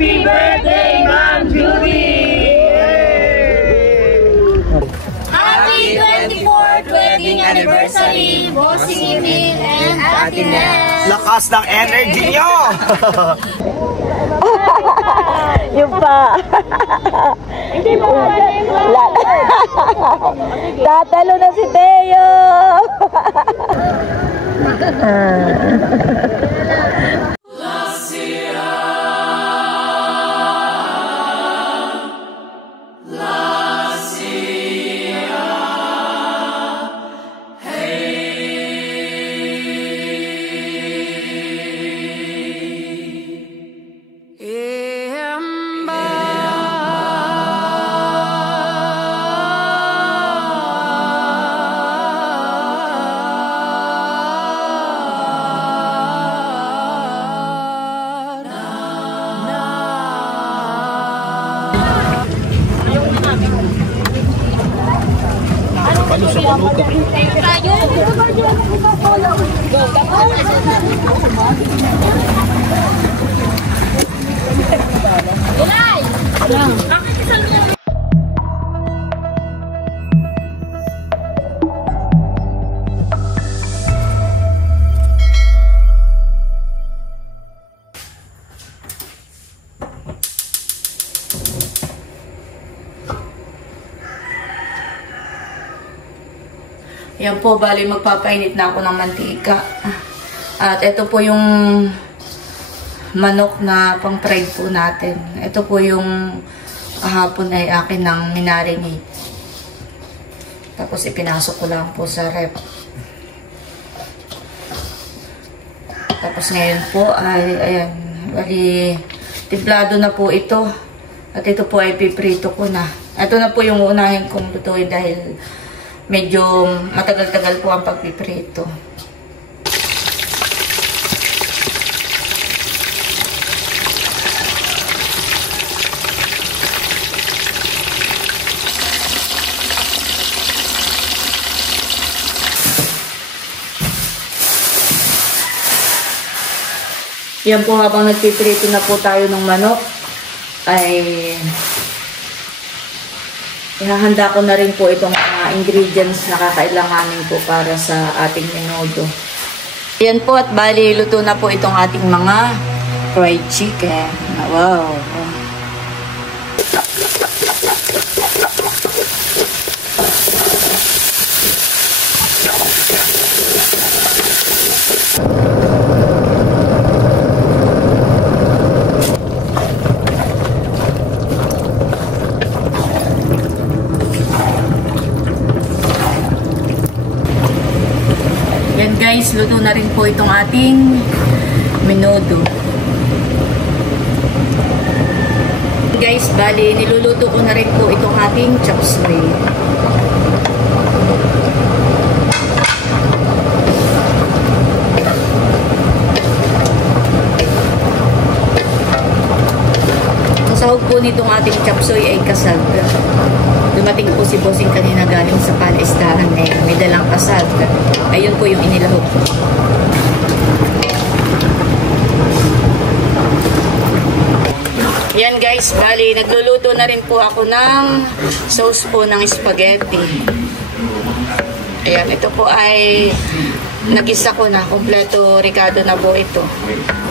Happy birthday, Ma'am Judy! Happy 24th wedding anniversary, Bossing Emil and Ate Nels! Lakas ng energy nyo! Yung pa. Hindi mo Tatalo na si Teo. Yan po, bali magpapainit na ako ng mantika. At ito po yung manok na pang-fried po natin. Ito po yung kahapon ay akin ng minarinate. Tapos ipinasok ko lang po sa rep. Tapos ngayon po ay, ayan, bali timplado na po ito. At ito po ay piprito ko na. Ito na po yung unahin kong lutuin dahil medyo matagal-tagal po ang pagpiprito. Yan po, habang nagpiprito na po tayo ng manok, ay ihahanda ko na rin po itong mga ingredients na kakailanganin po para sa ating menudo. Yan po, at bali luto na po itong ating mga fried chicken. Wow! Guys, luto na rin po itong ating menudo. Guys, bali niluluto ko na rin po itong ating chop suey. Ang sahog po nitong ating chop suey ay kasag. Dumating po si Bossing kanina galing sa palistahan eh. May dalang kasag. Ayun po yung inilahog. Yan guys, bali nagluluto na rin po ako ng sauce po ng spaghetti. Ayan, ito po ay nagisa ko na. Kompleto ricado na po ito.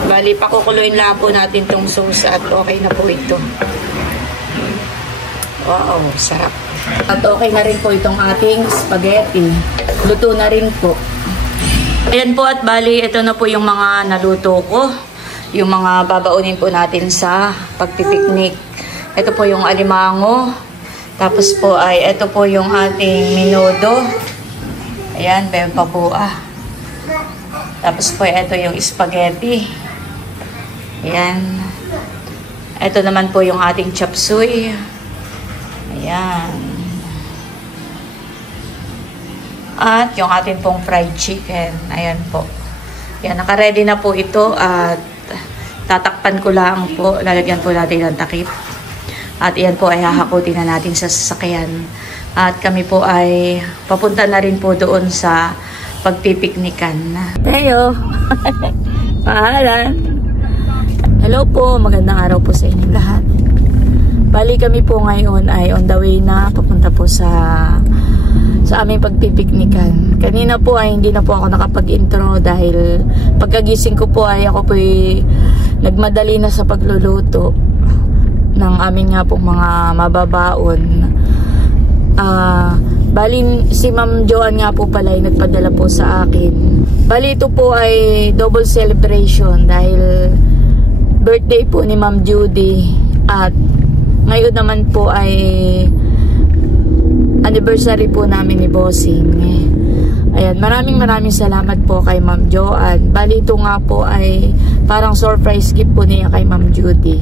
Bali, pakukuluin lang po natin tong sauce at okay na po ito. Wow, sarap. At okay na rin po itong ating spaghetti. Luto na rin po. Ayan po, at bali, ito na po yung mga naluto ko. Yung mga babaunin po natin sa pagpipiknik. Ito po yung alimango. Tapos po ay, ito po yung ating menudo. Ayan, bempabua. Tapos po, ito yung spaghetti. Ayan. Ito naman po yung ating chop suey. Ayan. At yung ating pong fried chicken. Ayan po. Ayan, naka-ready na po ito at tatakpan ko lang po. Lalagyan po natin ng takip. At iyan po ay hahakutin na natin sa sasakyan. At kami po ay papunta na rin po doon sa pagpipiknikan. Tayo! Pahalan! Hello po, magandang araw po sa inyong lahat. Bali kami po ngayon ay on the way na papunta po sa aming pagpipiknikan. Kanina po ay hindi na po ako nakapag-intro dahil pagkagising ko po ay ako po ay nagmadali na sa pagluluto ng aming nga pong mga mababaon. Bali si Ma'am Joan nga po pala ay nagpadala po sa akin. Bali ito po ay double celebration dahil birthday po ni Ma'am Judy at ngayon naman po ay anniversary po namin ni Bossing. Ayan, maraming salamat po kay Ma'am Joan. Bali ito nga po ay parang surprise gift po niya kay Ma'am Judy.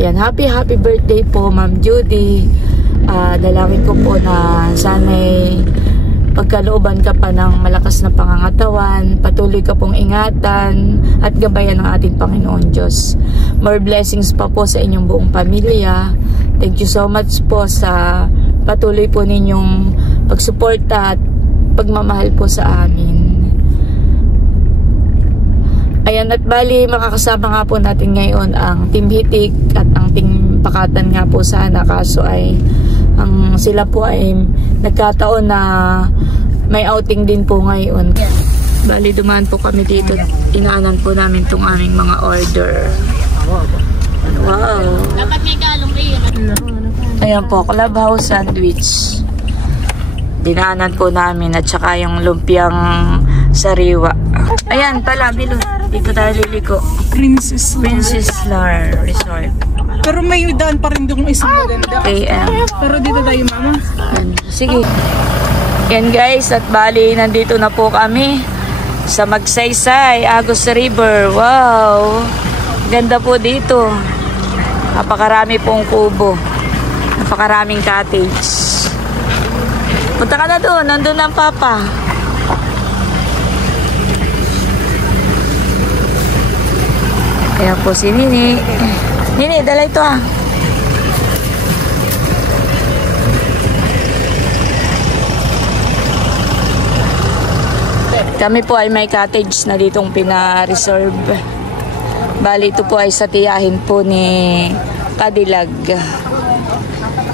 Ayan, happy birthday po Ma'am Judy. Dalangin ko po na sana'y pagkalooban ka pa ng malakas na pangangatawan, patuloy ka pong ingatan at gabayan ng ating Panginoon Diyos. More blessings pa po sa inyong buong pamilya. Thank you so much po sa patuloy po ninyong pagsuporta at pagmamahal po sa amin. Ayan, at bali makakasama nga po natin ngayon ang Team Hitik at ang Team Pakatan nga po sana, kaso ay sila po ay nagkataon na may outing din po ngayon. Bali dumaan po kami dito, inaanan po namin itong aming mga order. Wow! Dapat may galong kayo. Ayan po, clubhouse sandwich. Dinaanan po namin at saka yung lumpiang sariwa. Ayan pala, Bilo. Dito tayo liliko. Princess Lar Resort. Pero may daan pa rin doon isang maganda. AM. Pero dito tayo, mama. Sige. Yan guys, at bali nandito na po kami sa Magsaysay, Agus River. Wow! Ganda po dito. Napakarami pong kubo. Napakaraming cottage. Punta ka na doon. Nandun ang papa. Ayan po si Nini. Nini, dala ito ah. Kami po ay may cottage na ditong pina-reserve. Bali ito po ay sa tiyahin po ni Cadillac.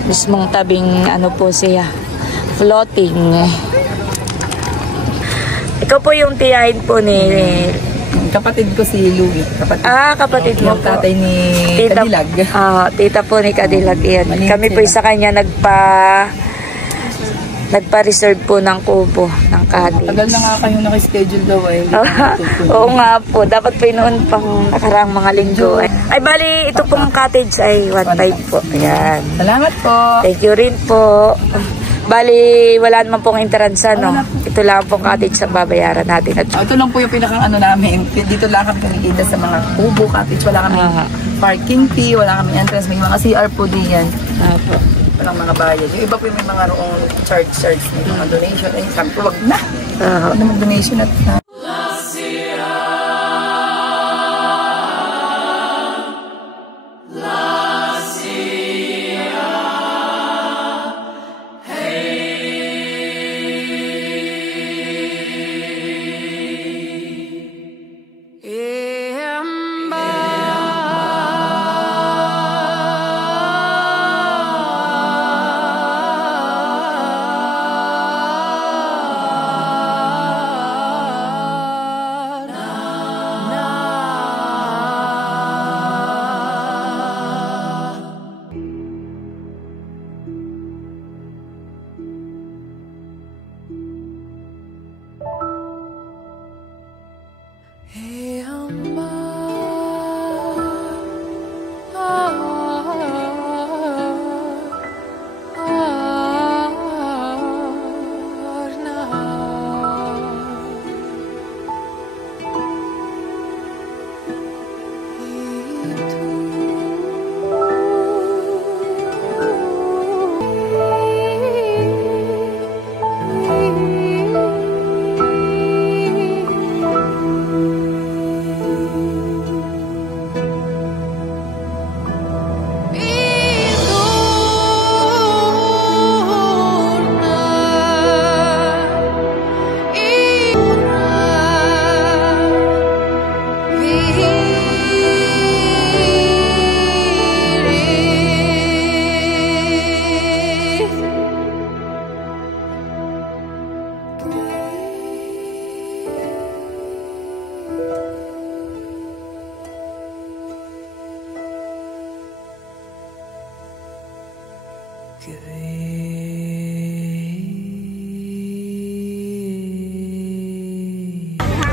Mismong tabing ano po siya, floating. Ikaw po yung tiyahin po ni Kapatid ko si Louie. kapatid mo Yung po. tatay ni Tita, Cadillac. tita po ni Cadillac yan. Maliit Kami po sila. sa kanya nagpa-reserve po ng kubo, ng cottage. Tagal na nga kayong nakaschedule daw eh. Hindi ka natutuloy. Oo nga po, dapat po noon pang nakaraang mga linggo. Ay bali, ito pong cottage ay 1.5 po. Ayan. Salamat po. Thank you rin po. Bali, wala naman pong interansa, no? Ito lang pong cottage ang babayaran natin. At Ito lang po yung pinakang ano namin. Dito lang kami kumikita sa mga kubo, cottage. Wala kami parking fee, wala kami entrance. May mga CR po diyan. po. Walang mga bayad. Yung iba po yung may mga roong charge, may mga donation. Eh, sabi ko, wag na. Ano mag-donation at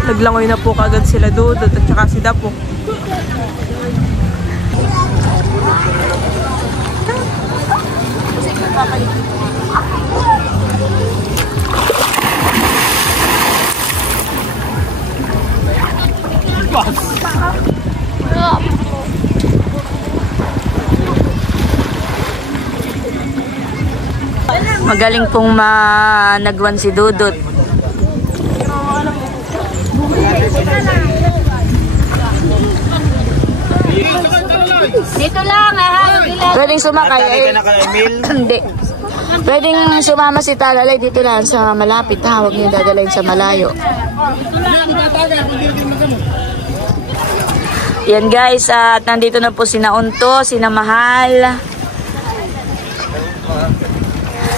Naglangoy na po kagad sila Dudut at saka si Dapo. Magaling pong managwan si Dudut. Dito lang, Pwedeng sumakay. Hindi. Pwedeng sumama si Talalay dito lang sa malapit. Ha? Huwag niyo dadalayin sa malayo. Yan guys, at nandito na po sina Unto, sina Mahal.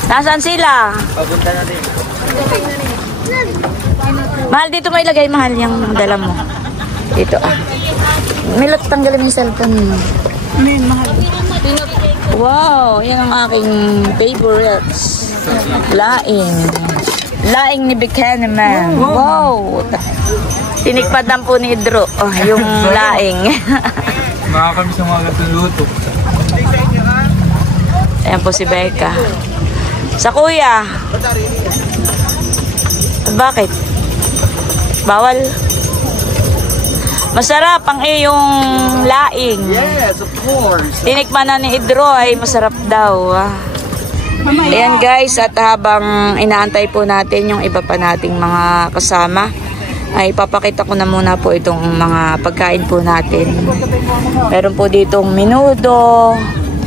Nasaan sila? Papunta na din. Mahal, dito mo ilagay, Mahal, yung dala mo. Dito ah. Milot, tanggalin mo yung cellphone mo. Mahal. Wow, yan ang aking favorites. Laing. Laing ni Buchanan. Wow. Tinikpadan po ni Idro. Oh, yung laing. Makakamiss ang mga gatong luto. Ayan po si Becca. Sa kuya. Bakit? Bawal? Masarap ang iyong laing. Yes, of course. Tinikman na ni Idro ay masarap daw. Ayan guys, at habang inaantay po natin yung iba pa nating mga kasama, ay papakita ko na muna po itong mga pagkain po natin. Meron po ditong menudo,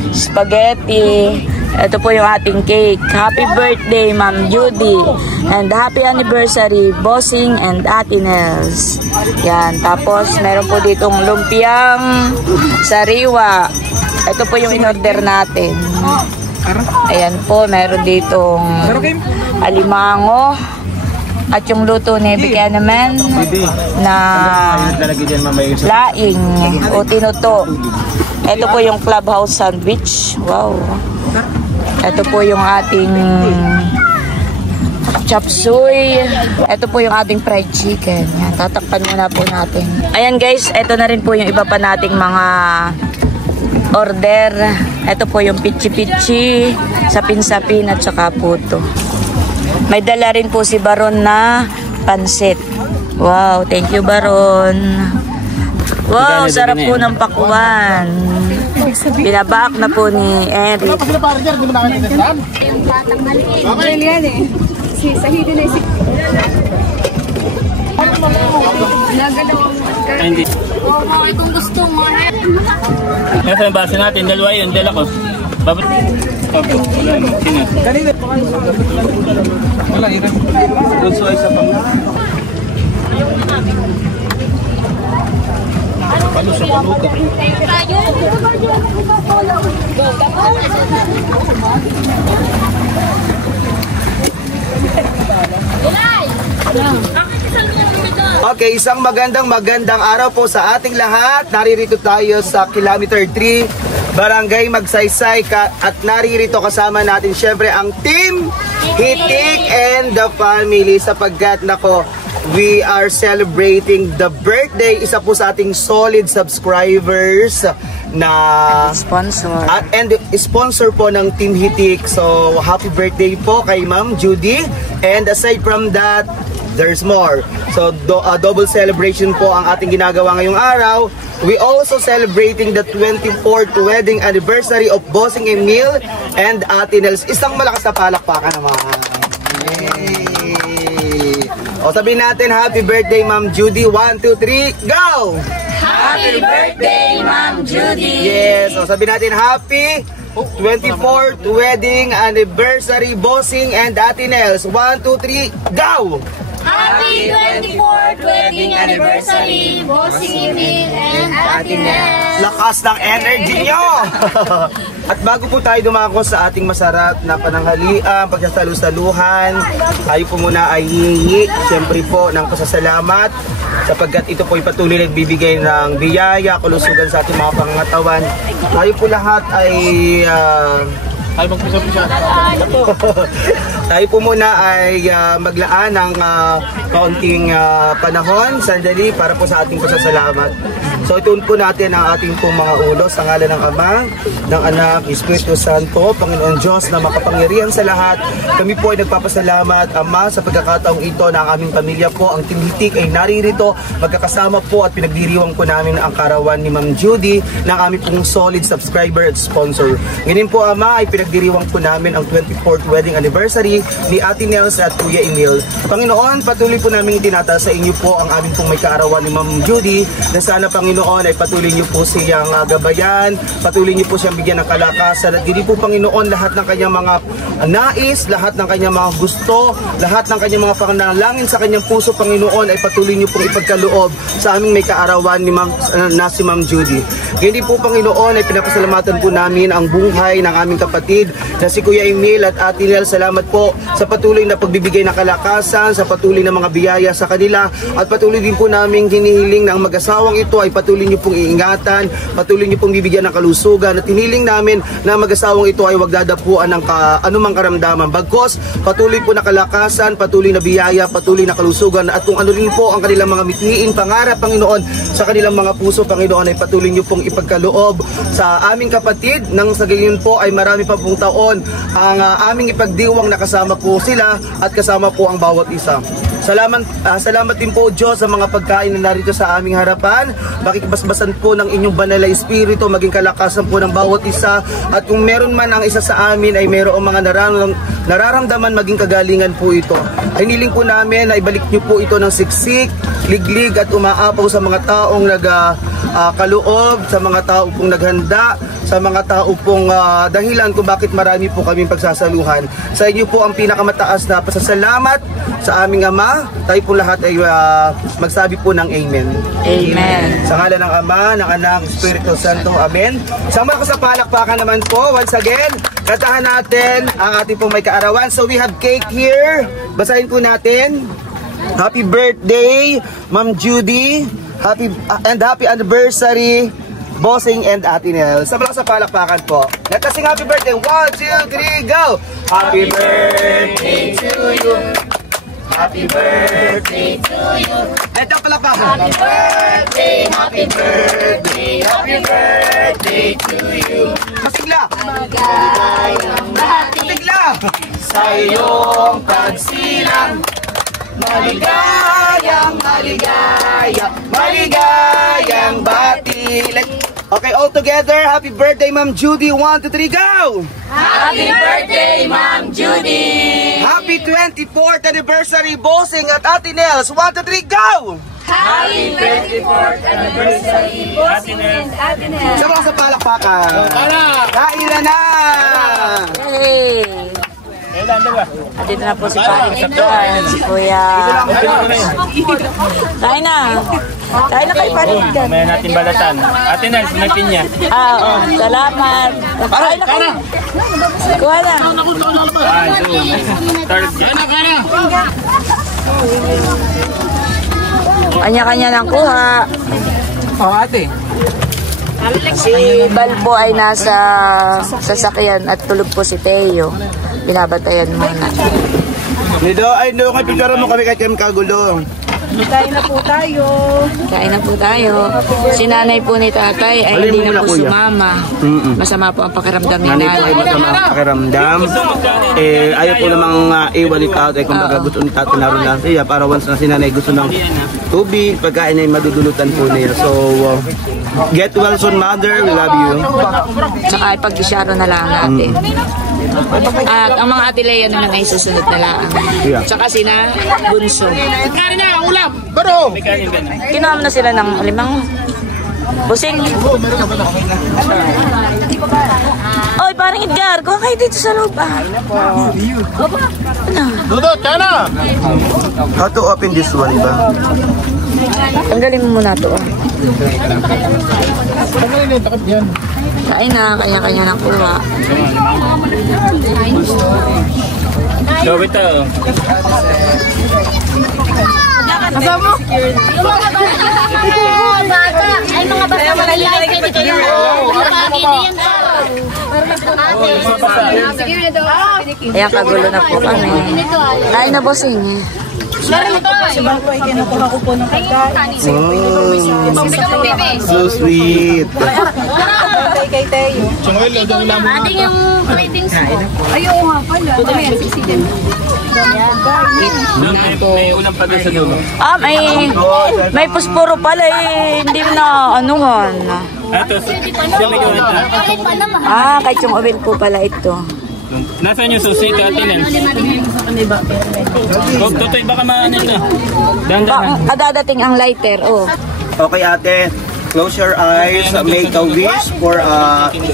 spaghetti. Ito po yung ating cake. Happy birthday, Ma'am Judy. And happy anniversary, Bossing and Ate Nels. Yan. Tapos, meron po ditong lumpiang sariwa. Ito po yung in-order natin. Ayan po, meron ditong alimango. At yung luto ni Buchanan na laing o tinuto. Ito po yung clubhouse sandwich. Wow. Ito po yung ating chop suey. Ito po yung ating fried chicken. Yan, tatakpan muna po natin. Ayan guys, ito na rin po yung iba pa nating mga order. Ito po yung pichi-pichi, sapin-sapin at saka puto. May dala rin po si Baron na pansit. Wow, thank you Baron. Wow, sarap po ng pakwan. Binabak na po ni Eric. kung gusto mo. Ito yung baso natin, dalawa yun, dala ko. Babot. Opo, wala yun. Sino? Kanina. Wala yun. Gusto ay sa pang... Paano sa paluto? Okay, isang magandang araw po sa ating lahat. Naririto tayo sa Kilometer 3, Barangay Magsaysay at naririto kasama natin syempre ang Team Hitik and the family sapagkat nako, we are celebrating the birthday. Isa po sa ating solid subscribers na Sponsor. and sponsor po ng Team Hitik. So, happy birthday po kay Ma'am Judy. And aside from that, there's more. So, double celebration po ang ating ginagawa ngayong araw. We also celebrating the 24th wedding anniversary of Bossing Emil and Ate Nels. Isang malakas na palakpakan naman. Yay! O sabihin natin, happy birthday Ma'am Judy. 1, 2, 3, go! Happy birthday, Ma'am Judy! Yes, o sabihin natin, happy 24th wedding anniversary Bossing and Ate Nels. 1, 2, 3, go! Happy 24th wedding anniversary, Bossing Emil and Ate Nels. Lakas ng energy nyo! At bago po tayo dumako sa ating masarap na pananghalian, pagsasalu-saluhan, tayo po muna ay hihingi, siyempre po, ng pasasalamat sapagkat ito po ay patuloy nagbibigay ng biyaya, kalusugan sa ating mga pangangatawan. Tayo po lahat ay Ay, magpisa-pisa. Tayo po muna ay maglaan ng kaunting panahon, sandali para po sa ating pasasalamat. So ituon po natin ang ating pong mga ulo sa ngalan ng Ama, ng Anak, Espiritu Santo, Panginoon Diyos na makapangyarihan sa lahat. Kami po ay nagpapasalamat, Ama, sa pagkakataong ito na ang aming pamilya po, ang Tinhitik ay naririto, magkakasama po at pinagdiriwang po namin ang karawan ni Ma'am Judy ng aming pong solid subscriber at sponsor. Ngayon po, Ama, ay pinagdiriwang po namin ang 24th wedding anniversary ni Ate Nels at Kuya Emil. Panginoon, patuloy po namin itinataas sa inyo po ang aming pong may kaarawan ni Ma'am Judy, na sana, Panginoon, ay patuloy niyo po siyang gabayan, patuloy niyo po siyang bigyan ng kalakasan, at hindi po, Panginoon, lahat ng kanyang mga nais, lahat ng kanyang mga gusto, lahat ng kanyang mga panalangin sa kanyang puso, Panginoon, ay patuloy niyo pong ipagkaloob sa aming may kaarawan ni si Ma'am Judy. Hindi po, Panginoon, ay pinapasalamatan po namin ang buhay ng aming kapatid na si Kuya Emil at Ate Nel. Salamat po sa patuloy na pagbibigay ng kalakasan, sa patuloy na mga biyaya sa kanila, at patuloy din po namin hinihiling na ang mag-asawang ito ay patuloy niyo pong iingatan, patuloy niyo pong bibigyan ng kalusugan, at hiniling namin na mag-asawang ito ay wag dadapuan ng anumang karamdaman. Bagkos, patuloy po na kalakasan, patuloy na biyaya, patuloy na kalusugan, at kung ano rin po ang kanilang mga mithiin pangarap, Panginoon, sa kanilang mga puso, Panginoon, ay patuloy niyo pong ipagkaloob sa aming kapatid, nang sa gayon po ay marami pa pong taon ang aming ipagdiwang na kasama po sila at kasama po ang bawat isa. Salamat din po, Diyos, sa mga pagkain na narito sa aming harapan. Pakikibasbasan po ng inyong banal na espiritu, maging kalakasan po ng bawat isa. At kung meron man ang isa sa amin ay mayroong mga nararamdaman, maging kagalingan po ito. Hiniling po namin na ibalik niyo po ito ng siksik, liglig at umaapaw sa mga taong kaloob, sa mga tao pong naghanda, sa mga tao pong dahilan kung bakit marami po kaming pagsasaluhan. Sa inyo po ang pinakamataas na pasasalamat sa aming Ama. Tayo po lahat ay magsabi po ng Amen. Amen. Sa ngalan ng Ama, ng Anak, Espiritu Santo. Amen. Sama ko sa palakpakan naman po. Once again, kantahan natin ang ating pong may kaarawan. So we have cake here. Basahin po natin. Happy birthday, Ma'am Judy. Happy anniversary, Bossing and Ate Nel. Sama sa palakpakan po. Let us sing happy birthday. 1, 2, 3, go! Happy birthday to you. Happy birthday to you. Ito palakpakan. Happy birthday, happy birthday, happy birthday to you. Masigla. Maligayang bati Masigla. sa iyong pagsilang. Maligayang bati. Okay, all together. Happy birthday, Ma'am Judy. 1, 2, 3, go! Happy birthday, Ma'am Judy! Happy 24th anniversary, Bossing at Ate Nels. 1, 2, 3, go! Happy 24th anniversary, Bossing and Ate Nel! Sama sa palakpakan. Kailan na! Hey! Kailan ba? Dito na po si Paring Edgar, si Kuya. Kain na. Kain na kayo, Paring Edgar. May natin balatan. Ate Nels, may pinya. Salamat. Kain na kayo. Kuha na. Ay, doon. Kaya na. Kanya-kanya ng kuha. Ate. Si Bal po ay nasa sasakyan at tulog po si Teo. Binabatayan muna. Nido, ay no, kay picture mo kami kahit kami kagulo. Kain na po tayo. Kain na po tayo. Si nanay po ni tatay ay hindi na po sumama. Masama po ang pakiramdam ni Nanay po ay nanay. masama ang pakiramdam. Ayaw po namang iwan ni tatay kung baga gusto ni tatay naroon lang siya para once na si nanay gusto ng tubig, pagkain ay madudulutan po niya. So, get well soon, mother. We love you. Saka ay pag-isyaro na lang natin. At ang mga Ate Lea naman ay susunod na lang. Yeah. Saka sina Bunso. May kanin ka na. Kinuha mo na sila ng limang busing. Oy, Paring Edgar, kuha kayo dito sa loob. Dudot, kaya na! How to open this one ba? Tanggalin mo muna ito. Kain na, kanya-kanya ng kuha. So, ito. Kasama? Yung mga bata, ay mga bata, malilive dito yung mga Kaya kagulo na po kami. Kain na bossing eh. Kinukuha ko po ng pagkain. So sweet. Kay Teo. Ating yung ratings po. Ayaw nga pala. Ayan, sisigan. May ulam pa doon sa dulo. May pusporo pala eh. Hindi na anuhan. Ito, siya may gawin ito. Kay Chong Obil po pala ito. Nasaan yung susi ka atin? Tutoy, baka maano ito. Dandan. Dadating ang lighter, oh. Okay ate, close your eyes. Make a wish for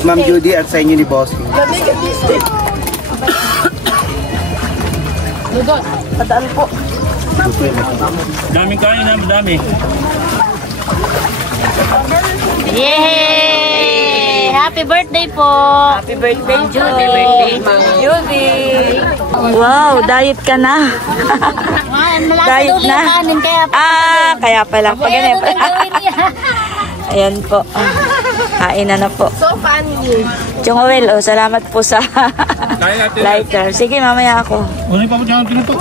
Ma'am Judy at sa inyo ni Bossing. Padaan po. Daming kain na, madami. Yay! Happy birthday po! Happy birthday, Judy. Happy birthday, Ma'am Judy. Wow, diet ka na. Diet na. Kaya pala. Ayan po. Kain na po. So funny. Chong Ovel, salamat po sa lighter. Sige, mamaya ako. Unay pa po dyan ang tinuto.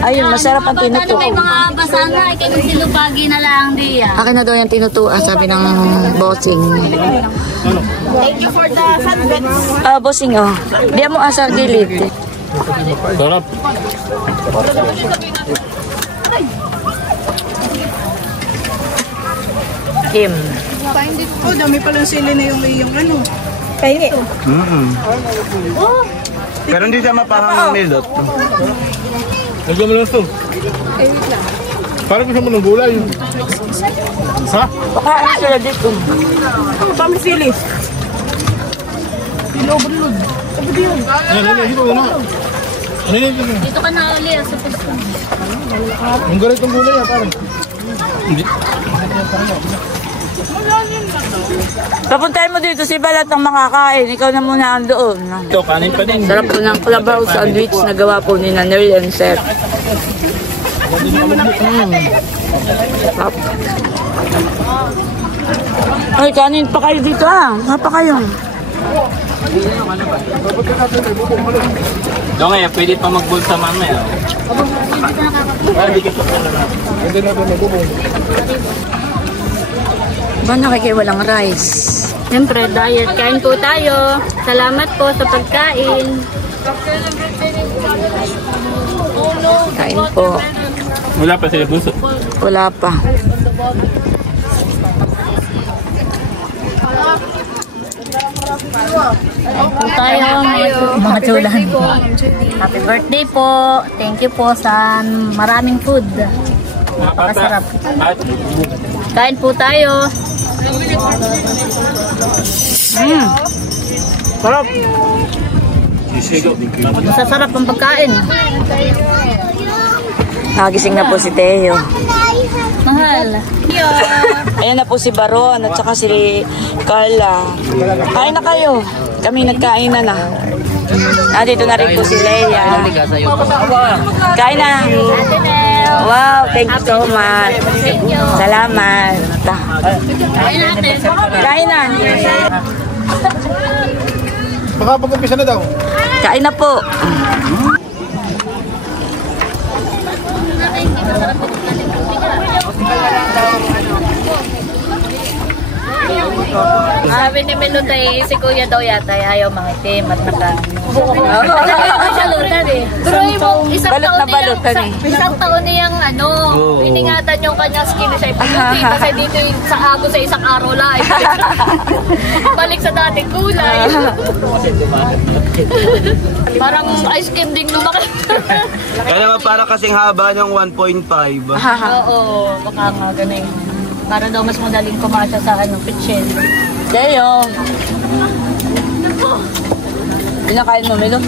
Ayun, masarap ang tinuto. May mga basana, kayo silupagi na lang diya. Akin na daw yung tinutuan, sabi ng bossing. Thank you for the sunbeds. Bossing, oh. Di mo asar gilid. Sarap. Kim. Oh, dami palang sili na yung ano. Kaini. Pero hindi siya mapahang nilot. Lagyan mo lang ito. Parang gusto mo ng gulay. Ha? Baka ano sila dito? Dami sili. Yan, dito na. Ano yun? Dito ka na ulit sa puso. Ang galit ng gulay parang. Hindi. Papuntahin mo dito si Balat ng makakain. Ikaw na muna ang doon. Ito, kanin pa din. Sarap po ng kalabaw sandwich na gawa po ni Nerl and Seth. Sarap. Ay, kanin pa kayo dito Mapa kayo. Doon ngayon, pwede pa magbulsa mamaya. Ba nakikiwalang rice? Siyempre, diet. Kain po tayo. Salamat po sa pagkain. Kain po. Wala pa sila bunso. Wala pa. Po tayo. Mga chulan. Happy birthday po. Thank you po sa maraming food. Napakasarap. Kain po tayo. Sarap. Masasarap ang pagkain. Nagising na po si Teo. Mahal. Ayan na po si Baron at saka si Carla. Kain na kayo. Kami nagkain na. Dito na rin po si Leia. Kain na. Wow, thank you so much. Salamat. Kain na. Baka pag-umpisa na daw. Kain na po. Sabi ni Melutay, si Kuya daw yata ayaw mangitim at naka... Salutan eh. Pero yung isang Balot na balutan eh. Isang taon niyang iningatan yung kanyang skin na siya ipalutin. Kasi dito yung sa agos sa isang araw lang. Balik sa dating kulay. Parang ice cream din lumaki. Kaya naman para kasing haba ng 1.5. Oo, baka nga ganun. Para daw mas madaling kumasya sa pitchin. Teo. Pinakain mo, Milo?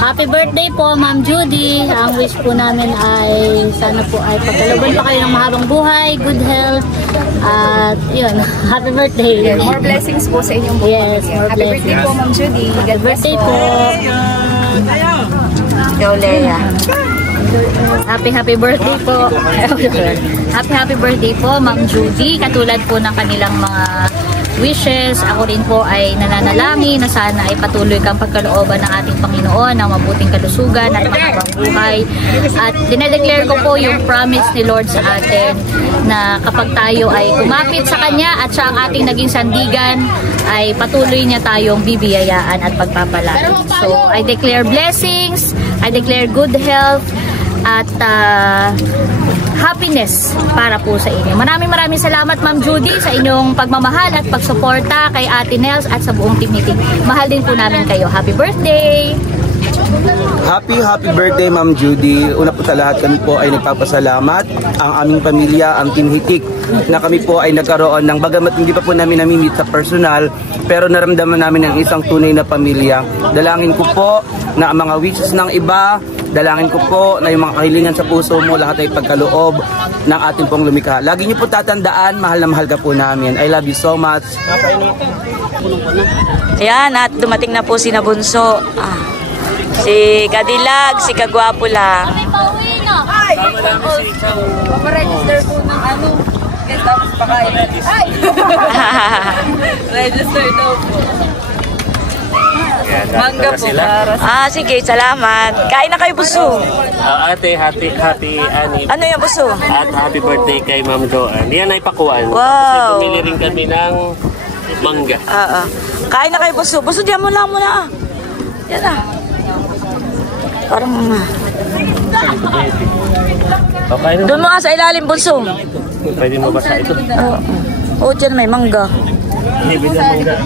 Happy birthday po, Ma'am Judy. Ang wish po namin ay sana po ay pagkalooban pa kayo ng mahabang buhay, good health, at yun, happy birthday. More blessings po sa inyong buhay. Yes, more Happy birthday blessings. po, Ma'am Judy. Happy birthday po. Yo, Leia. Happy birthday po. Happy birthday po, Ma'am Judy. Katulad po ng kanilang mga wishes. Ako rin po ay nananalangin na sana ay patuloy kang pagkalooban ng ating Panginoon ng mabuting kalusugan at mahabang buhay. At dinedeclare ko po yung promise ni Lord sa atin na kapag tayo ay kumapit sa Kanya at siya ang ating naging sandigan, ay patuloy niya tayong bibiyayaan at pagpapalain. So, I declare blessings, I declare good health, at happiness para po sa inyo. Maraming salamat Ma'am Judy sa inyong pagmamahal at pagsuporta kay Ate Nels at sa buong team meeting. Mahal din po namin kayo. Happy birthday! Happy birthday, Ma'am Judy. Una po sa lahat, kami po ay nagpapasalamat, ang aming pamilya, ang Team Hitik, na kami po ay nagkaroon ng, bagamat hindi pa po namin namimit sa personal, pero naramdaman namin ang isang tunay na pamilya. Dalangin ko po na ang mga wishes ng iba, dalangin ko po na yung mga kahilingan sa puso mo, lahat ay pagkaloob ng ating pong lumikha. Lagi niyo po tatandaan, mahal na mahal ka po namin. I love you so much. Ayan, at dumating na po si Nabunso. Si Kadilag, si Kagwapo lang. Pauwi na! Ay! Paparegister po ng ano. Yes, tapos pakain. Ay! Register daw po. Mangga po para Sige, salamat. Kain na kayo, Buso. Ate, happy ani. Ano yung Buso? At happy birthday kay Ma'am Joanne. Yan ay pakuan. Wow. Kasi bumili rin kami ng mangga. Kain na kayo, Buso. Buso, diyan mo lang muna. Yan na. Parang Okay na. doon mo nga sa ilalim, Buso. Pwede mo basa ito? Oo, dyan may mangga. Hindi, mangga.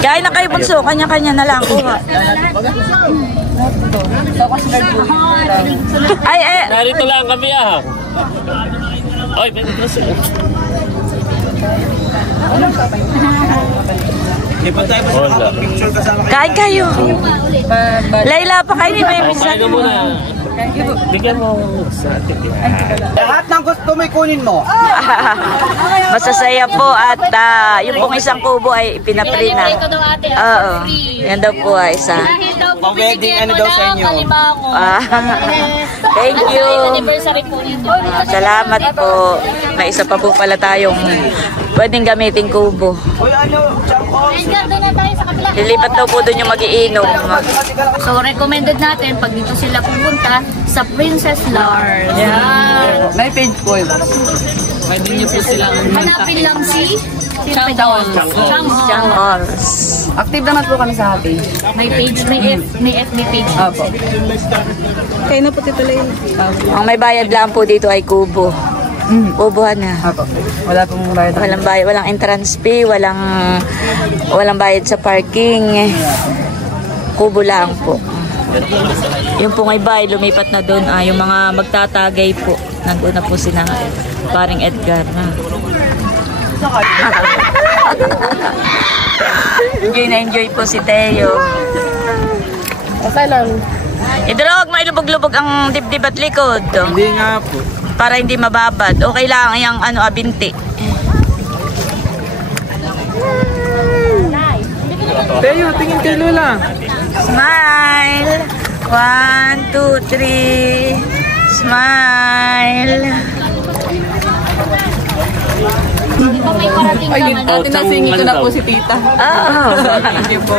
Kain na kayo, Buso. Kanya-kanya na lang. Kuha. Ay. Narito lang kami Oy, pwede ko sila. Kain kayo. Layla, pakainin mo yung minsan. Kain na muna. Bigyan mo sa atin. Lahat ng gusto mo kunin mo. Masasaya po at yung pong isang kubo ay pinaprint na. Ito daw ate. Oo. Yan daw po ay isa. Dahil daw po Pang-wedding ano daw sa inyo? Thank you. Anniversary po nito. Salamat po. May isa pa po pala tayong pwedeng gamitin kubo. Uy, ano? Doon na tayo sa kabila. Lilipat daw po doon yung mag-iinom. So, recommended natin pag dito sila pupunta sa Princess Lars. Yeah. May page po yun. Hanapin lang si Siyang Halls. Active naman po kami sa page. May page, may FB page. Opo. Kayo na po Tito Layla. Ang may bayad lang po dito ay kubo. Kubuhan na. Opo. Wala pong bayad. Walang bayad, walang entrance fee, walang bayad sa parking. Kubo lang po. Yung pong iba ay lumipat na doon. Yung mga magtatagay po. Nandun na po si paring Edgar na. Enjoy po si Teo. Okay lang. Idrog, mailubog-lubog ang dibdib at likod. Hindi nga po. Para hindi mababad. Okay lang yung abinti. Teo, tingin kay Lola. Smile. 1, 2, 3. Smile. Ay, ate nasingi ko na po si tita. Thank you po.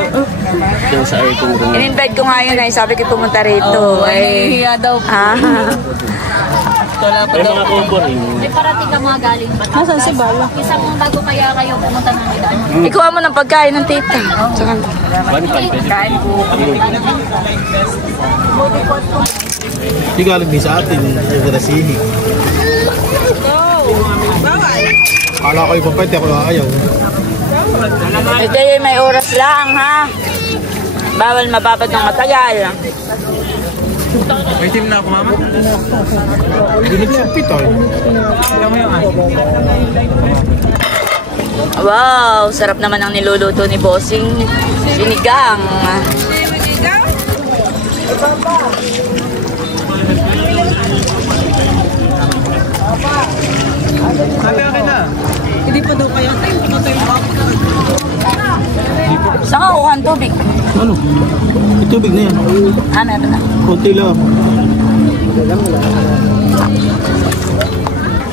Yung sa aircon ko. In-invite ko nga yun sabi ko pumunta rito. Ay, nahihiya daw po. Wala pa May daw. mga kubo rin. May parating ka mga galing ba? Nasaan si Bala? Isang bago kaya kayo pumunta ng Midaan. Ikuha mo ng pagkain ng tita. Tsaka, 1.5 Kain po. Hindi ka alam sa atin, yung nasihi. Kala ko yung papayte, ako ayaw. ito yung may oras lang ha. Bawal mababad ng matagal. May team na ako, mama? Hindi nagsupit, Wow, sarap naman ang niluluto ni Bossing. Sinigang. Hindi pa daw kaya tayo. Saan ka kukuha ng tubig? Ano? May tubig na yan. Meron na. Kunti lang.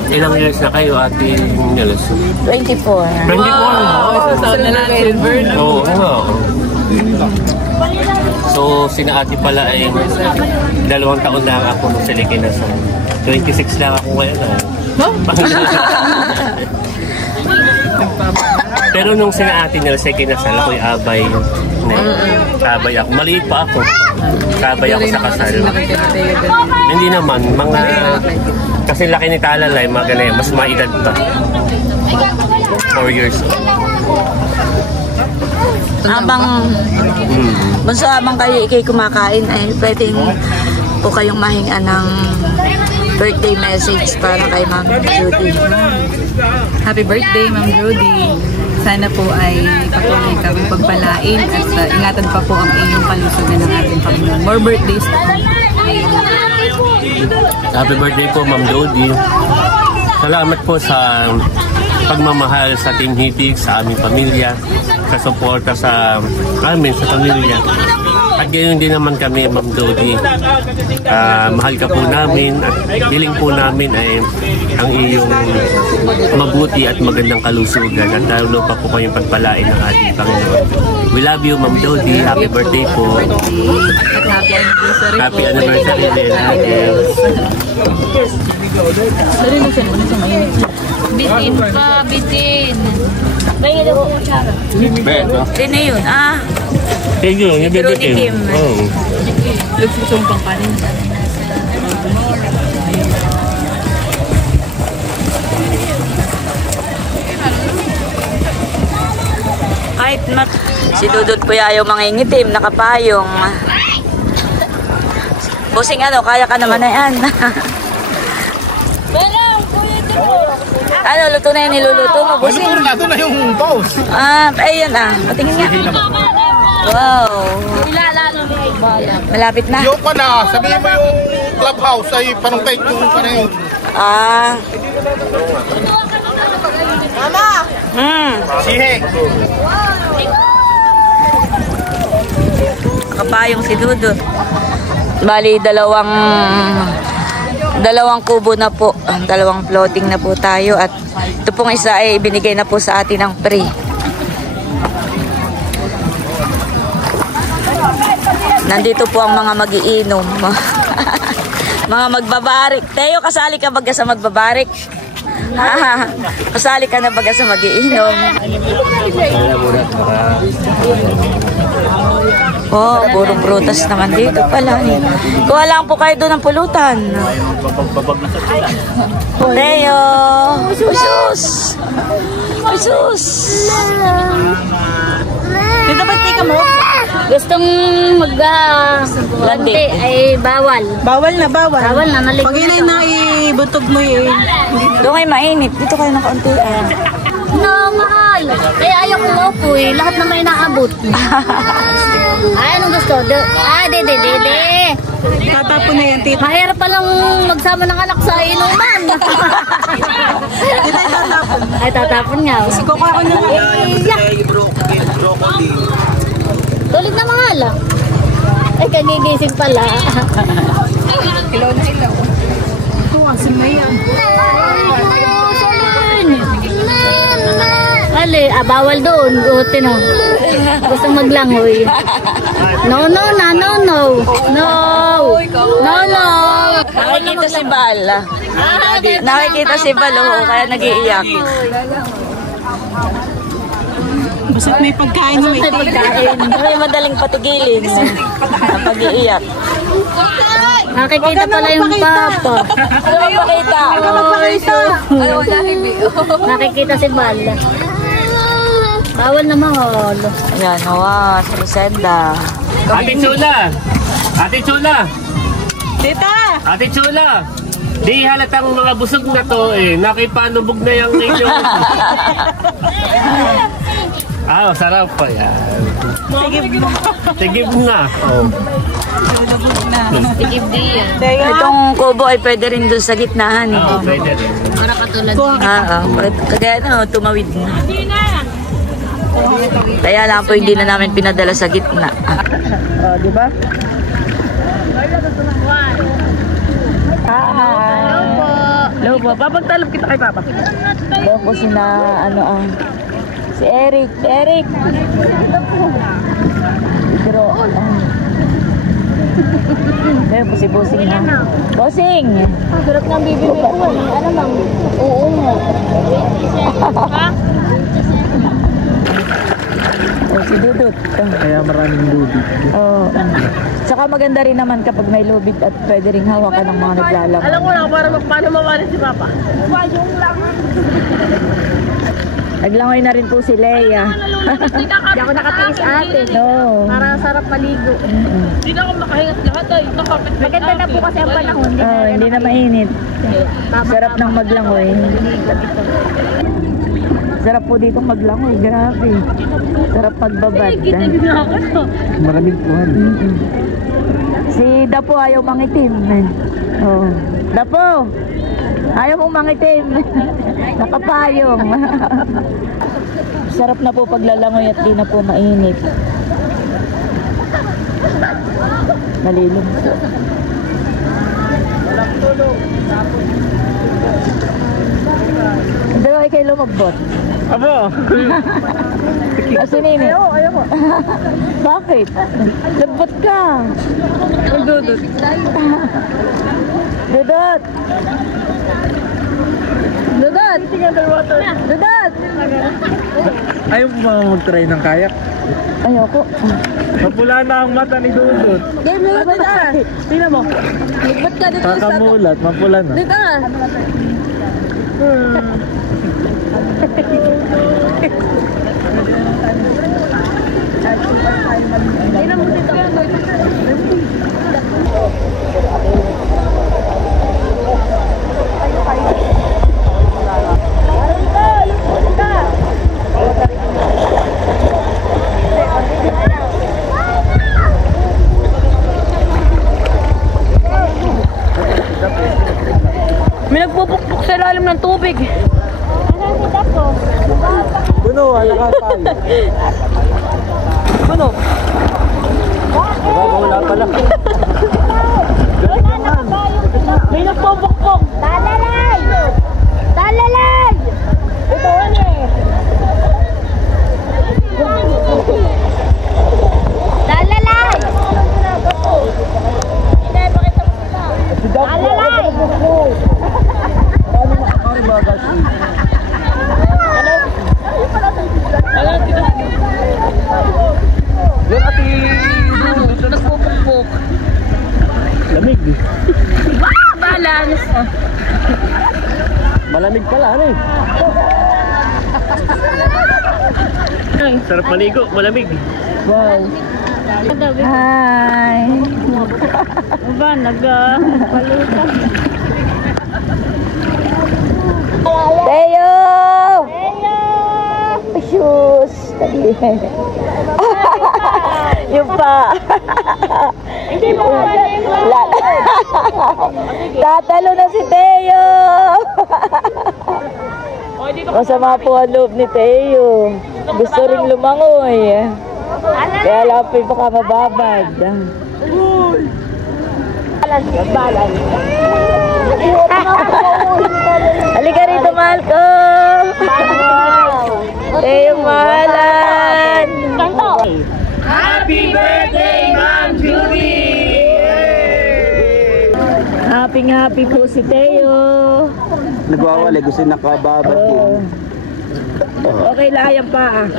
Ilang years na kayo, Ate Nels? 24. 24? Oo, nga. So, sina ate pala ay 2 taon lang ako nung sila kinasal. 26 lang ako ngayon. Pero nung sina ate nila sa kinasal, ako'y abay. Abay ako. Maliit pa ako. Abay ako sa kasal. Hindi naman. Mga... Kasi laki ni Talalay, mga ganyan. Mas maedad pa. 4 years old. Habang kayo ikay kumakain ay pwedeng po kayong mahinga ng birthday message para kay Ma'am Judy. Happy birthday, Ma'am Judy. Sana po ay patuloy kami pagpalain at ingatan pa po ang iyong kalusugan ng ating Panginoon. More birthdays to come. Happy birthday po, Ma'am Judy. Salamat po sa pagmamahal sa Team Hitik, sa aming pamilya, sa suporta sa amin, sa pamilya. At gayon din naman kami, Ma'am Judy. Mahal ka po namin at hiling po namin ay ang iyong mabuti at magandang kalusugan at lalo pa po kayong pagpalain ng ating Panginoon. We love you, Ma'am Judy. Happy birthday po. At happy anniversary po. Happy anniversary din. Sorry, nasa mo na sa mainit. Bitin pa, bitin. Bayan ako po siya. Hindi na yun, Thank you. Itim. Oh. Lugsong pang kanin. Kahit si Dudut po ayaw mangingitim, nakapayong. Busing kaya ka naman na yan. Ano, luto na yung niluluto mo, busing? Ito na yung toast. Ayun patingin nga. Wow. Malapit na. Yung pa na, sabihin mo yung clubhouse ay panungkay yung pa na yun. Mama! Sihe! Kapayong si Dudut. Bali, dalawang kubo na po. Dalawang floating na po tayo. At ito pong isa ay ibinigay na po sa atin ng free. Nandito po ang mga magiinom. Mga magbabarik. Teo, kasali ka baga sa magbabarik? Kasali ka na baga sa magiinom? Oh, puro prutas naman dito pala. Kuha lang po kayo doon ng pulutan. Teo! Usus! Usus! Dito ba't di ka mo? Gustong mag-landi ay bawal. Bawal na, bawal. Bawal na, naligo Pag yun ay naibutog mo yun. Doon ay mainit. Dito kayo ng kaunti. No, mahal. Kaya ayaw ko upo eh. Lahat na may naabot. Ay, anong gusto? De. Tatapon na yan, tita. Mahirap palang magsama ng anak sa inuman. Dito ay tatapon. Ay, tatapon nga. Kukuha ko na lang. Tulit na mahal. Ay, kagigising pala. Ilaw na ilaw. Kuwasin na yan. Ali, bawal doon. Uti na. Gusto maglangoy. No. Nakikita si Bal. Nakikita si Bal, kaya nag-iiyak. Basta't may pagkain mo. May madaling patigilin ang pag-iiyak. Nakikita pala yung papa. Ano ang pakita? Nakikita si Bal. Bawal na mahal. Ayan, sa Lucenda. Ate Chula! Ate Chula! Tita! Ate Chula! Di halatang mga busog na to nakipanubog na yung inyong. Sarap pa yan. Tigib na. Tigib di yan. Itong kubo ay pwede rin doon sa gitnahan. Pwede rin. Para katulad. Kaya tumawid na. Kaya lang po hindi na namin pinadala sa gitna. Di ba? Hello po. Hello po, papagtalap kita kay Papa. Hello po si Eric. Pero, hello po si Bossing na. Bossing! Sarap ng bibili ko. Ano mang? Oo nga. Oh, si Dudut. Kaya maraming lubid. Oo. Saka maganda rin naman kapag may lubid at pwede rin hawakan ng mga naglalang. Alam ko lang para paano mawalan si Papa. Naglangoy na rin po si Leia. Hindi ako nakatiis ate. No. Parang sarap maligo. Hindi na ako makahingat lahat ay nakapit. Maganda na po kasi ang panahon. Oh, hindi na mainit. Sarap ng maglangoy. Sarap po dito maglangoy. Grabe. Sarap pagbabad. Maraming kuhan. Si Dapo ayaw mangitim. Oh. Dapo! Ayaw mong mangitim. Nakapayong. Sarap na po paglalangoy at di na po mainit. Malilim po. Dalawa kayo lumagbot. Abo! Kasi nini? Ayaw ko. Bakit? Lagbot ka. Dudut. Dudut! Dudut! Dudut! Ayaw mo ba mag-try ng kayak? Ayoko. Mapula na ang mata ni Dudut. Game na ba na? Tingnan mo. Lagbot ka dito. Kakamulat, mapula na. Dito na. Tingnan mo dito. May nagpupukpuk sa ilalim ng tubig. Kuno, nakatay. Ano? Wala pala. May nagpupukpuk. Talalay! Talalay! Ito Talalay! Talalay! Yung ati Dudut na nagpupukpuk. Lamig. Balance. Malamig pala, ano eh. Sarap maligo, malamig. Wow. Hi. Ba, nagpalutan. Teo! Shoes. Yung pa. Hindi mo Tatalo na si Teo. Masama po ang loob ni Teo. Gusto rin lumangoy. Kaya lang po baka mababad. Halika rito, mahal ko. Teo, mahalan. Happy birthday, Ma'am Judy! Happy po si Teo. Nagwawali, gusto nakababad din. Okay lang yan pa.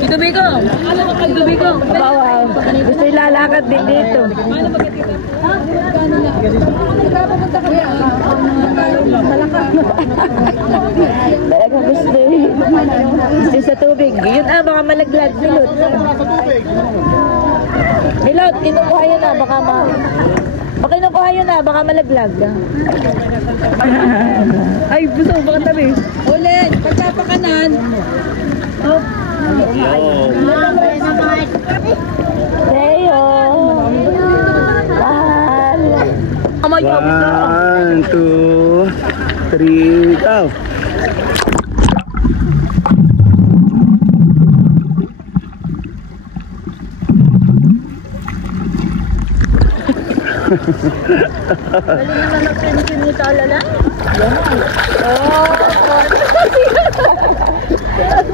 Dito, Biko! Ano ba pag Biko? Wow. Gusto ilalakad din dito. Talaga gusto eh. Gusto sa tubig. Yun baka malaglag. Milot, kinukuha yun baka baka kinukuha yun baka malaglag. Ay, gusto mo baka tabi? Ulit! Pagkapakanan! Teo! Mahal! 1, 2, 3, go! Galing naman ang pinipin mo sa alala.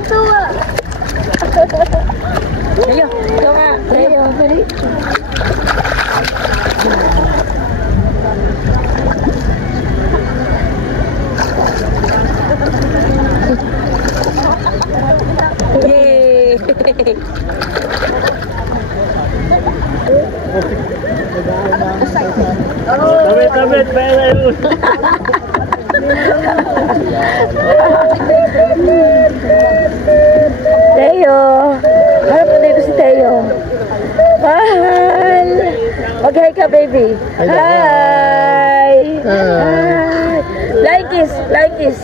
Tuwa. Ayo, tuwa. Ayo, balik. Yay! Tabit, pera yun. Teo! Harap na dito si Teo. Mahal! Mag-hi ka, baby. Hi! Hi! Like kiss! Like kiss!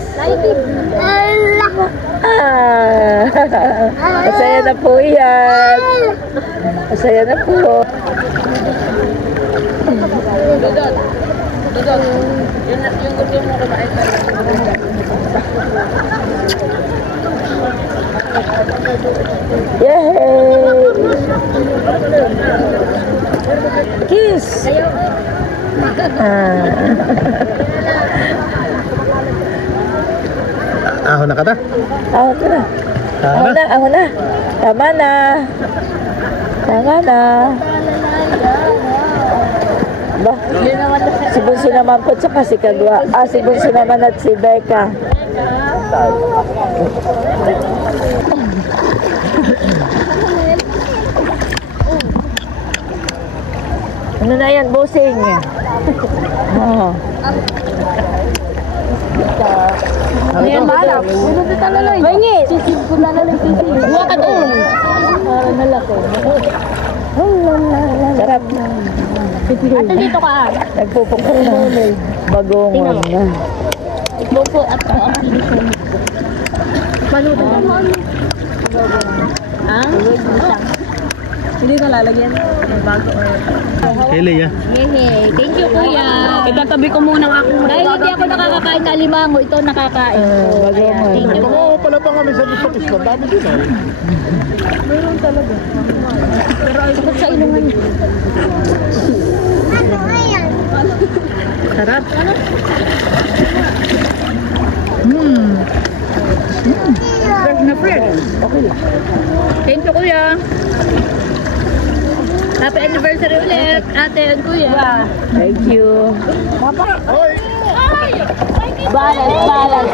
Masaya na po yan. Masaya na po. Yay! Kiss! Ako na kata? Ako na. Ako na, ako na. Tama na. Tama na. Ba? Si Bunso naman po tsaka si Kadwa. Si Bunso naman at si Becca. Ano na yan, bossing? Oh. Ano yan, malap? Ano na talalay? Bangit! Sisig ko nalalay, sisig. Buwa ka doon. Parang nalaki. Sarap. Ate, dito ka. Nagpupukol na. Bagongon na. Buko at ang pinisyon. Paluto ka. Hindi ko lalagyan ng bago or... Kailan ya? Yay! Thank you, kuya. Itatabi ko muna ang aking Dahil hindi ako nakakakain ng alimango, ito nakakain ko. Bagongon. Thank you. Oo, pala pa kami sa Bukapis ko. Dami din ay. Meron talaga. Sakit sa ilungan niyo. Sarap. Fresh na fresh. Thank you, kuya. Happy anniversary ulit, ate and kuya. Thank you. Balance.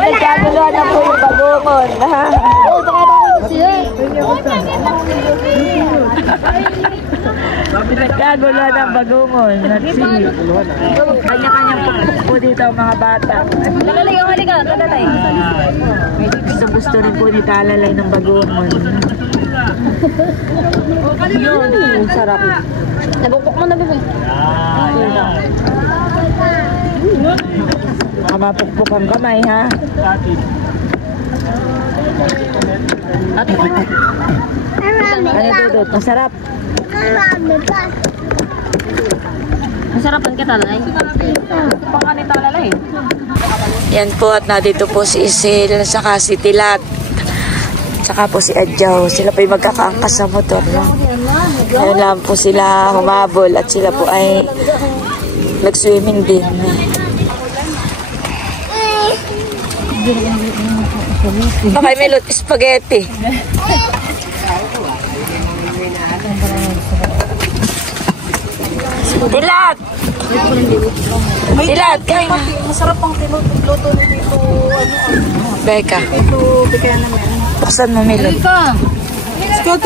Nagkaguluhan na po yung bagongon. Nagkaguluhan ng bagongon. Kanya-kanyang pagpuk po dito ang mga bata. Talalay, halika. Talalay. Gusto rin po ni Talalay ng bagongon. Yun, sarap. Nagukok mo na, bebe. Mapukpuk ang kamay, ha? Ano dudot? Masarap. Masarapan ka, talalay. Panganay talalay. Yan po at nandito po si Isil, saka si Tilat, saka po si Adjaw. Sila po yung magkakaangkas sa motor, no? Ngayon lang po sila humabol at sila po ay nag-swimming din. Okay, Melot, spaghetti. Tilat! Tilat, kain na. Masarap ang luto nito. Becca. Buksan mo, Melot. Kaya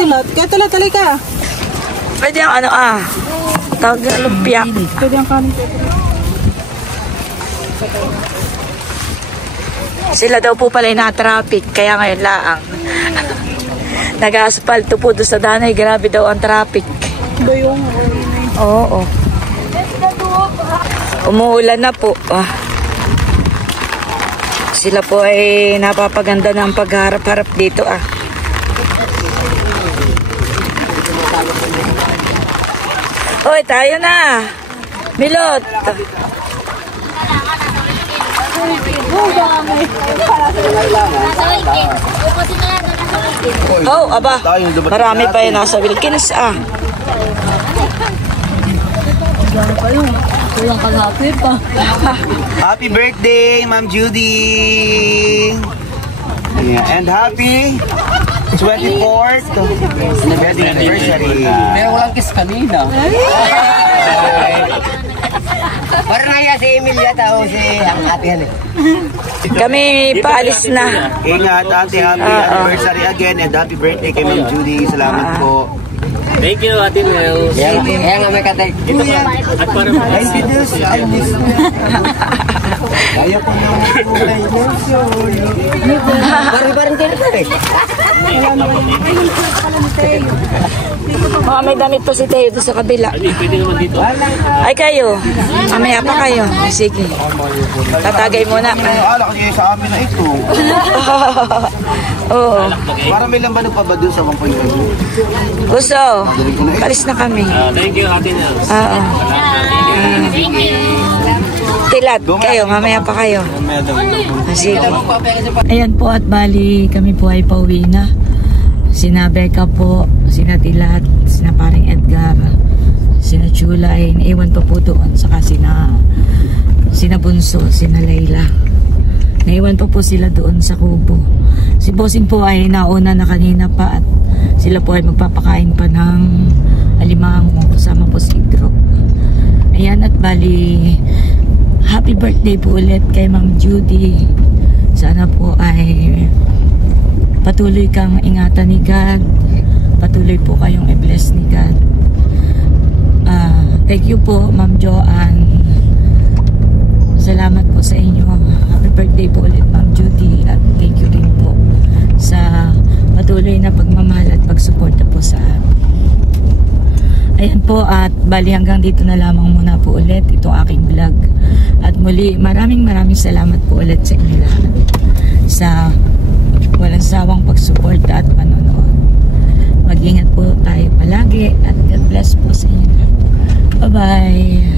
tilat, halika. Pwede ang ano tawag na lumpia. Pwede ang kanin. Sila daw po pala na-traffic, kaya ngayon laang. Nag-aspalto po doon sa Danay, grabe daw ang traffic. Ba yung... Oo. Umuulan na po. Sila po ay napapaganda ng pagharap-harap dito Hoy, tayo na. Milot. Oh, aba. Marami pa yun nasa Wilkins Diyan pa yung kulang kalahati pa. Happy birthday, Ma'am Judy! Yeah, and happy 24th wedding anniversary. May walang kiss kanina. Parang naya si Emilia tao si ang ate yan eh. Kami paalis na. Ingat, ate. Happy anniversary again and happy birthday kay Ma'am Judy. Salamat po. Thank you, Ate Mel. Kaya nga may katay. Ito pa. At para I miss you. Kaya po naman kulay niyo. Parang tinito eh. Oh, may damit po si Teo doon sa kabila. pwede naman dito. Ay kayo, mamaya pa kayo. Sige, tatagay muna. Alak niyo sa amin na ito. Oo. Para may lambanog pa ba doon sa 1.5? Gusto, kalis na kami. Thank you, Ate Mel. Oo. Tilat, kayo, mamaya pa kayo. Sige. Ayan po at bali, kami po ay pauwi na. Sina Becca po, sina Tilat, sina paring Edgar, sina Chula ay naiwan pa po doon, saka sina Bunso, sina Layla. Naiwan pa po sila doon sa kubo. Si Bossing po ay nauna na kanina pa at sila po ay magpapakain pa ng alimango kasama po si Gro. Ayan at bali, happy birthday po ulit kay Ma'am Judy. Sana po ay patuloy kang ingatan ni God. Patuloy po kayong i-bless ni God. Thank you po, Ma'am Joanne. Salamat po sa inyo. Happy birthday po ulit, Ma'am Judy. At thank you rin po sa patuloy na pagmamahal at pagsuporta po sa amin. Ayan po at bali hanggang dito na lamang muna po ulit itong aking vlog. At muli, maraming salamat po ulit sa inyo lahat. Sa walang sawang pagsuporta at panonood. Mag-ingat po tayo palagi at God bless po sa inyo. Bye-bye!